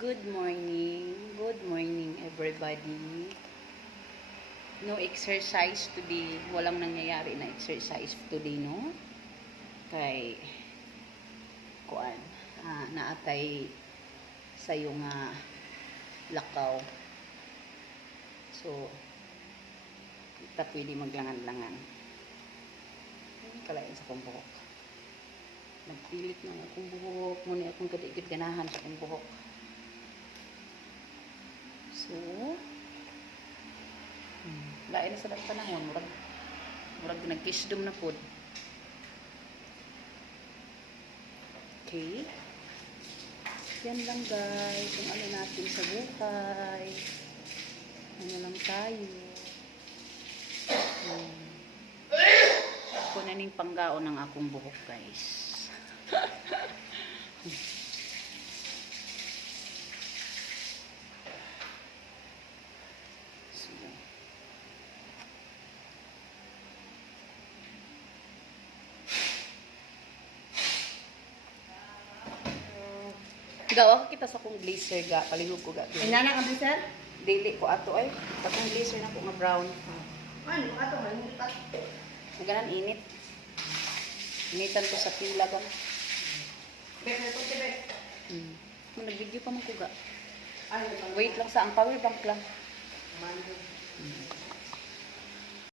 Good morning everybody. No exercise today. Walang nangyayari na exercise today, no? Kay kuan, naatay sayo nga lakaw. So, kita pwede maglangan-langan. Kalain sa kong buhok. Nagpilit na akong buhok. Muna akong kadigit ganahan sa akong buhok. So, lain sa panahon, murag nag-kisdom na pod. Okay. Yan lang guys, kung ano natin sa buhay. Ano lang tayo. Ako na ning panggaon ng akong buhok guys. Gawa ko kita sa kong blazer ga, palihog ko ga. Inana ka blazer? Dili ko ato ay, takong blazer na ko nga brown. Ano ato man mutat. Maganan init. Initan ko sa pila ba? Bek na to bek. Nag-video pa man ko ga. Ay, Wait lang sa ang power bank lang. man.